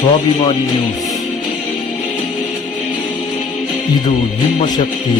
ಸ್ವಾಭಿಮಾನಿ ನ್ಯೂಸ್, ಇದು ನಿಮ್ಮ ಶಕ್ತಿ.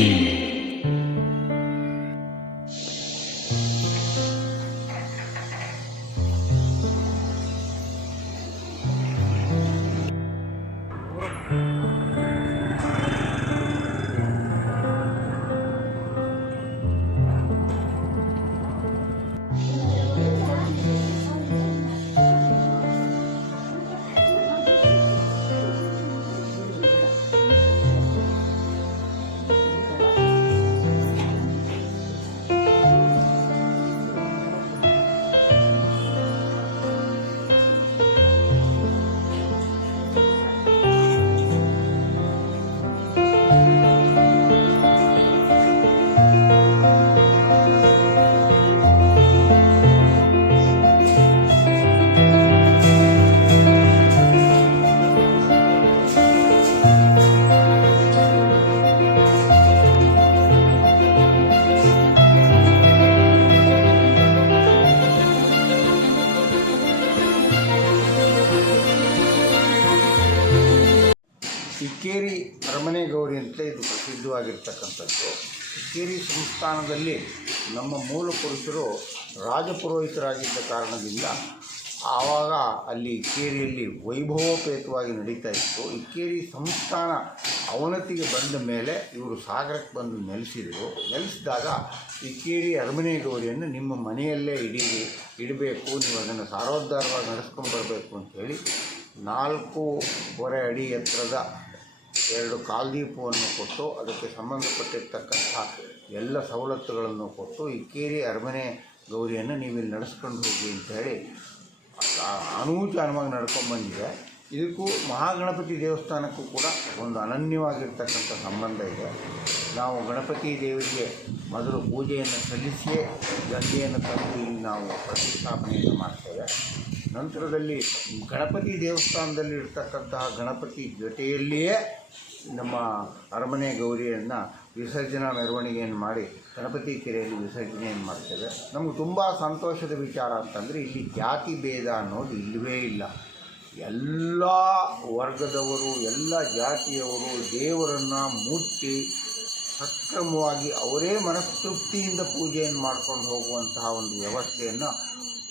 ಇಕ್ಕೇರಿ ಅರಮನೆ ಗೌರಿ ಅಂತ ಇದು ಪ್ರಸಿದ್ಧವಾಗಿರ್ತಕ್ಕಂಥದ್ದು. ಇಕ್ಕೇರಿ ಸಂಸ್ಥಾನದಲ್ಲಿ ನಮ್ಮ ಮೂಲ ಪುರುಷರು ರಾಜಪುರೋಹಿತರಾಗಿದ್ದ ಕಾರಣದಿಂದ ಆವಾಗ ಅಲ್ಲಿ ಇಕ್ಕೇರಿಯಲ್ಲಿ ವೈಭವೋಪೇತವಾಗಿ ನಡೀತಾ ಇತ್ತು. ಇಕ್ಕೇರಿ ಸಂಸ್ಥಾನ ಅವನತಿಗೆ ಬಂದ ಮೇಲೆ ಇವರು ಸಾಗರಕ್ಕೆ ಬಂದು ನೆಲೆಸಿದಾಗ ಇಕ್ಕೇರಿ ಅರಮನೆ ಗೌರಿಯನ್ನು ನಿಮ್ಮ ಮನೆಯಲ್ಲೇ ಇಡಬೇಕು, ನೀವು ಅದನ್ನು ಸಾರೋದ್ಧಾರವಾಗಿ ನಡೆಸ್ಕೊಂಡು ಬರಬೇಕು ಅಂಥೇಳಿ 4.5 ಅಡಿ ಎತ್ತರದ 2 ಕಾಲ್ದೀಪವನ್ನು ಕೊಟ್ಟು ಅದಕ್ಕೆ ಸಂಬಂಧಪಟ್ಟಿರ್ತಕ್ಕಂಥ ಎಲ್ಲ ಸವಲತ್ತುಗಳನ್ನು ಕೊಟ್ಟು ಇಕ್ಕೇರಿ ಅರಮನೆ ಗೌರಿಯನ್ನು ನೀವಿಲ್ಲಿ ನಡೆಸ್ಕೊಂಡು ಹೋಗಿ ಅಂಥೇಳಿ ಅನೂಚಾನವಾಗಿ ನಡ್ಕೊಂಡ್ಬಂದಿದೆ. ಇದಕ್ಕೂ ಮಹಾಗಣಪತಿ ದೇವಸ್ಥಾನಕ್ಕೂ ಕೂಡ ಒಂದು ಅನನ್ಯವಾಗಿರ್ತಕ್ಕಂಥ ಸಂಬಂಧ ಇದೆ. ನಾವು ಗಣಪತಿ ದೇವರಿಗೆ ಮೊದಲು ಪೂಜೆಯನ್ನು ಸಲ್ಲಿಸಿಯೇ ಗಂಗೆಯನ್ನು ತಂದು ಇಲ್ಲಿ ನಾವು ಪ್ರತಿಷ್ಠಾಪನೆಯನ್ನು ಮಾಡ್ತೇವೆ. ನಂತರದಲ್ಲಿ ಗಣಪತಿ ದೇವಸ್ಥಾನದಲ್ಲಿ ಇರ್ತಕ್ಕಂತಹ ಗಣಪತಿ ಜೊತೆಯಲ್ಲಿಯೇ ನಮ್ಮ ಅರಮನೆ ಗೌರಿಯನ್ನು ವಿಸರ್ಜನಾ ಮೆರವಣಿಗೆಯನ್ನು ಮಾಡಿ ಗಣಪತಿ ಕೆರೆಯಲ್ಲಿ ವಿಸರ್ಜನೆಯನ್ನು ಮಾಡ್ತೇವೆ. ನಮಗೆ ತುಂಬ ಸಂತೋಷದ ವಿಚಾರ ಅಂತಂದರೆ ಇಲ್ಲಿ ಜಾತಿ ಭೇದ ಅನ್ನೋದು ಇಲ್ಲವೇ ಇಲ್ಲ. ಎಲ್ಲ ವರ್ಗದವರು, ಎಲ್ಲ ಜಾತಿಯವರು ದೇವರನ್ನು ಮುಟ್ಟಿ ಸಕ್ರಮವಾಗಿ ಅವರೇ ಮನಸ್ತೃಪ್ತಿಯಿಂದ ಪೂಜೆಯನ್ನು ಮಾಡ್ಕೊಂಡು ಹೋಗುವಂತಹ ಒಂದು ವ್ಯವಸ್ಥೆಯನ್ನು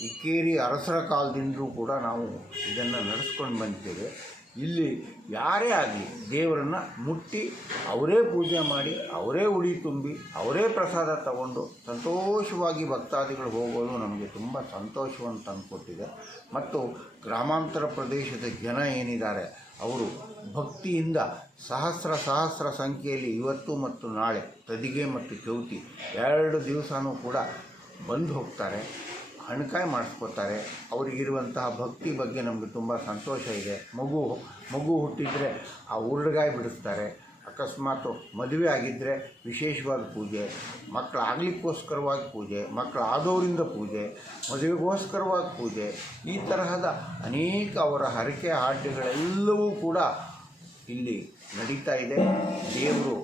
ಇಕ್ಕೇರಿ ಅರಸರ ಕಾಲದಿಂದಲೂ ಕೂಡ ನಾವು ಇದನ್ನು ನಡೆಸ್ಕೊಂಡು ಬಂದಿದ್ದೇವೆ. ಇಲ್ಲಿ ಯಾರೇ ಆಗಲಿ ದೇವರನ್ನು ಮುಟ್ಟಿ ಅವರೇ ಪೂಜೆ ಮಾಡಿ ಅವರೇ ಉಡಿ ತುಂಬಿ ಅವರೇ ಪ್ರಸಾದ ತಗೊಂಡು ಸಂತೋಷವಾಗಿ ಭಕ್ತಾದಿಗಳು ಹೋಗೋದು ನಮಗೆ ತುಂಬ ಸಂತೋಷವನ್ನು ತಂದುಕೊಟ್ಟಿದೆ. ಮತ್ತು ಗ್ರಾಮಾಂತರ ಪ್ರದೇಶದ ಜನ ಏನಿದ್ದಾರೆ ಅವರು ಭಕ್ತಿಯಿಂದ ಸಹಸ್ರ ಸಂಖ್ಯೆಯಲ್ಲಿ ಇವತ್ತು ಮತ್ತು ನಾಳೆ ತದಿಗೆ ಮತ್ತು ಚೌತಿ 2 ದಿವಸನೂ ಕೂಡ ಬಂದು ಹೋಗ್ತಾರೆ, ಹಣಕಾಯಿ ಮಾಡಿಸ್ಕೋತಾರೆ. ಅವರಿಗಿರುವಂತಹ ಭಕ್ತಿ ಬಗ್ಗೆ ನಮಗೆ ತುಂಬ ಸಂತೋಷ ಇದೆ. ಮಗು ಹುಟ್ಟಿದರೆ ಆ ಉರುಳುಗಾಯಿ ಬಿಡಿಸ್ತಾರೆ. ಅಕಸ್ಮಾತ್ ಮದುವೆ ಆಗಿದ್ದರೆ ವಿಶೇಷವಾದ ಪೂಜೆ, ಮಕ್ಕಳಾಗಲಿಕ್ಕೋಸ್ಕರವಾಗಿ ಪೂಜೆ, ಮಕ್ಕಳಾದವರಿಂದ ಪೂಜೆ, ಮದುವೆಗೋಸ್ಕರವಾಗಿ ಪೂಜೆ, ಈ ತರಹದ ಅನೇಕ ಅವರ ಹರಕೆ ಹಾಡ್ಯಗಳೆಲ್ಲವೂ ಕೂಡ ಇಲ್ಲಿ ನಡೀತಾ ಇದೆ. ದೇವರು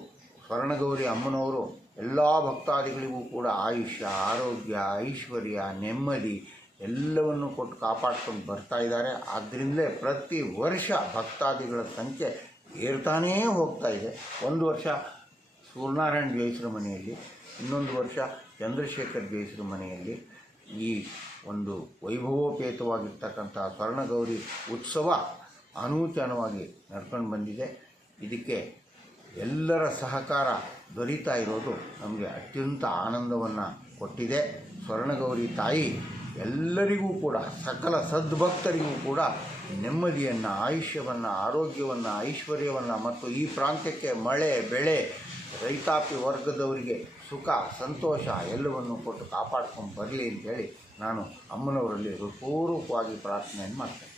ಸ್ವರ್ಣಗೌರಿ ಅಮ್ಮನವರು ಎಲ್ಲ ಭಕ್ತಾದಿಗಳಿಗೂ ಕೂಡ ಆಯುಷ್ಯ, ಆರೋಗ್ಯ, ಐಶ್ವರ್ಯ, ನೆಮ್ಮದಿ ಎಲ್ಲವನ್ನು ಕೊಟ್ಟು ಕಾಪಾಡ್ಕೊಂಡು ಬರ್ತಾ ಇದ್ದಾರೆ. ಆದ್ದರಿಂದಲೇ ಪ್ರತಿ ವರ್ಷ ಭಕ್ತಾದಿಗಳ ಸಂಖ್ಯೆ ಏರ್ತಾನೇ ಹೋಗ್ತಾ ಇದೆ. ಒಂದು ವರ್ಷ ಸೂರ್ಯನಾರಾಯಣ ಜೋಯಿಸ್ರ ಮನೆಯಲ್ಲಿ, ಇನ್ನೊಂದು ವರ್ಷ ಚಂದ್ರಶೇಖರ್ ಜೋಯಿಸ್ರ ಮನೆಯಲ್ಲಿ ಈ ಒಂದು ವೈಭವೋಪೇತವಾಗಿರ್ತಕ್ಕಂಥ ಸ್ವರ್ಣಗೌರಿ ಉತ್ಸವ ಅನೂಚಾನವಾಗಿ ನಡ್ಕೊಂಡು ಬಂದಿದೆ. ಇದಕ್ಕೆ ಎಲ್ಲರ ಸಹಕಾರ ದೊರೀತಾ ಇರೋದು ನಮಗೆ ಅತ್ಯಂತ ಆನಂದವನ್ನು ಕೊಟ್ಟಿದೆ. ಸ್ವರ್ಣಗೌರಿ ತಾಯಿ ಎಲ್ಲರಿಗೂ ಕೂಡ, ಸಕಲ ಸದ್ಭಕ್ತರಿಗೂ ಕೂಡ ನೆಮ್ಮದಿಯನ್ನು, ಆಯುಷ್ಯವನ್ನು, ಆರೋಗ್ಯವನ್ನು, ಐಶ್ವರ್ಯವನ್ನು ಮತ್ತು ಈ ಪ್ರಾಂತ್ಯಕ್ಕೆ ಮಳೆ ಬೆಳೆ, ರೈತಾಪಿ ವರ್ಗದವರಿಗೆ ಸುಖ ಸಂತೋಷ ಎಲ್ಲವನ್ನು ಕೊಟ್ಟು ಕಾಪಾಡ್ಕೊಂಡು ಬರಲಿ ಅಂತೇಳಿ ನಾನು ಅಮ್ಮನವರಲ್ಲಿ ಹೃತ್ಪೂರ್ವಕವಾಗಿ ಪ್ರಾರ್ಥನೆಯನ್ನು ಮಾಡ್ತೇನೆ.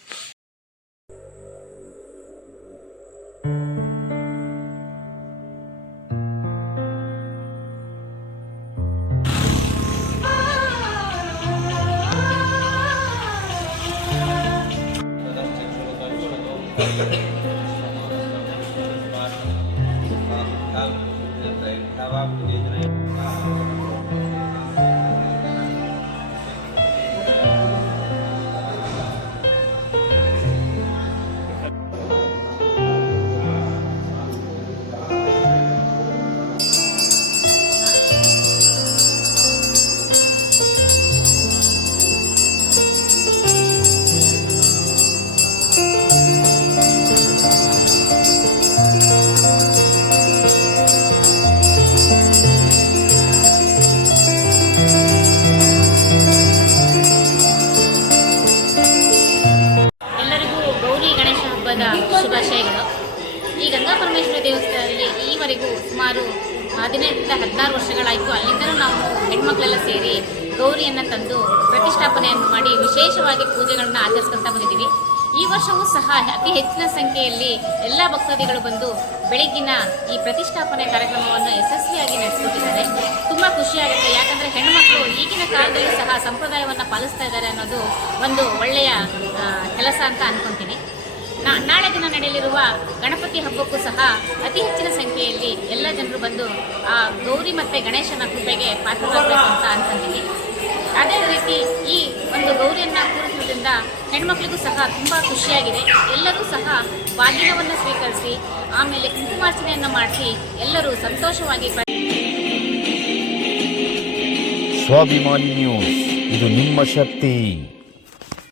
ಸುಮಾರು 15-16 ವರ್ಷಗಳಾಯಿತು. ಅಲ್ಲಿಂದಲೂ ನಾವು ಹೆಣ್ಮಕ್ಳೆಲ್ಲ ಸೇರಿ ಗೌರಿಯನ್ನು ತಂದು ಪ್ರತಿಷ್ಠಾಪನೆಯನ್ನು ಮಾಡಿ ವಿಶೇಷವಾಗಿ ಪೂಜೆಗಳನ್ನ ಆಚರಿಸ್ಕೊಳ್ತಾ ಬಂದಿದ್ದೀವಿ. ಈ ವರ್ಷವೂ ಸಹ ಅತಿ ಹೆಚ್ಚಿನ ಸಂಖ್ಯೆಯಲ್ಲಿ ಎಲ್ಲ ಭಕ್ತಾದಿಗಳು ಬಂದು ಬೆಳಗ್ಗಿನ ಈ ಪ್ರತಿಷ್ಠಾಪನೆ ಕಾರ್ಯಕ್ರಮವನ್ನು ಯಶಸ್ವಿಯಾಗಿ ನಡೆಸಿಕೊಟ್ಟಿದ್ದಾರೆ. ತುಂಬ ಖುಷಿಯಾಗುತ್ತೆ. ಯಾಕಂದರೆ ಹೆಣ್ಮಕ್ಳು ಈಗಿನ ಕಾಲದಲ್ಲಿ ಸಹ ಸಂಪ್ರದಾಯವನ್ನು ಪಾಲಿಸ್ತಾ ಇದ್ದಾರೆ ಅನ್ನೋದು ಒಂದು ಒಳ್ಳೆಯ ಕೆಲಸ ಅಂತ ಅಂದ್ಕೊತೀನಿ. ನಾಳೆ ದಿನ ನಡೆಯಲಿರುವ ಗಣಪತಿ ಹಬ್ಬಕ್ಕೂ ಸಹ ಅತಿ ಹೆಚ್ಚಿನ ಸಂಖ್ಯೆಯಲ್ಲಿ ಎಲ್ಲ ಜನರು ಬಂದು ಆ ಗೌರಿ ಮತ್ತು ಗಣೇಶನ ಕೃಪೆಗೆ ಪಾತ್ರರಾಗಬೇಕು ಅಂತ ಅಂದ್ಕೊತೀನಿ. ಅದೇ ರೀತಿ ಈ ಒಂದು ಗೌರಿಯನ್ನು ಕೂರಿಸುವುದರಿಂದ ಹೆಣ್ಮಕ್ಳಿಗೂ ಸಹ ತುಂಬ ಖುಷಿಯಾಗಿದೆ. ಎಲ್ಲರೂ ಸಹ ಬಾಗಿನವನ್ನು ಸ್ವೀಕರಿಸಿ ಆಮೇಲೆ ಕುಂಕುಮಾರ್ಚನೆಯನ್ನು ಮಾಡಿಸಿ ಎಲ್ಲರೂ ಸಂತೋಷವಾಗಿ ಸ್ವಾಭಿಮಾನಿ ನ್ಯೂಸ್, ಇದು ನಿಮ್ಮ ಶಕ್ತಿ.